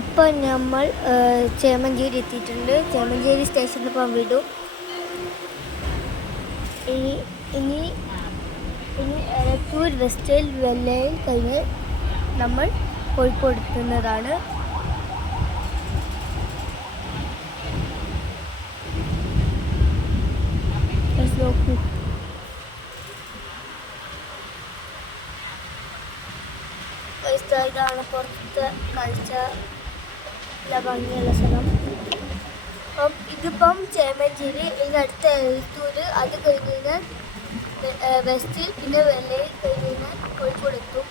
ഇപ്പം നമ്മൾ ചേമഞ്ചേരി എത്തിയിട്ടുണ്ട്. ചേമഞ്ചേരി സ്റ്റേഷനിൽ പോകാൻ വിടും. ഇനി എലത്തൂർ വെസ്റ്റേൽ വെല്ലയിൽ കഴിഞ്ഞ് നമ്മൾ കോഴിക്കോട് എത്തുന്നതാണ്. നോക്കൂ, ഇതാണ് പുറത്തെ കാഴ്ച, ഭംഗിയുള്ള സ്ഥലം. അപ്പം ഇതിപ്പം ചേമഞ്ചേരി, ഇതിനടുത്ത എലത്തൂർ, അത് കഴിഞ്ഞ് വെസ്റ്റിൽ, പിന്നെ വെല്ലയിൽ കഴിഞ്ഞ് കോഴിക്കോട് എത്തും.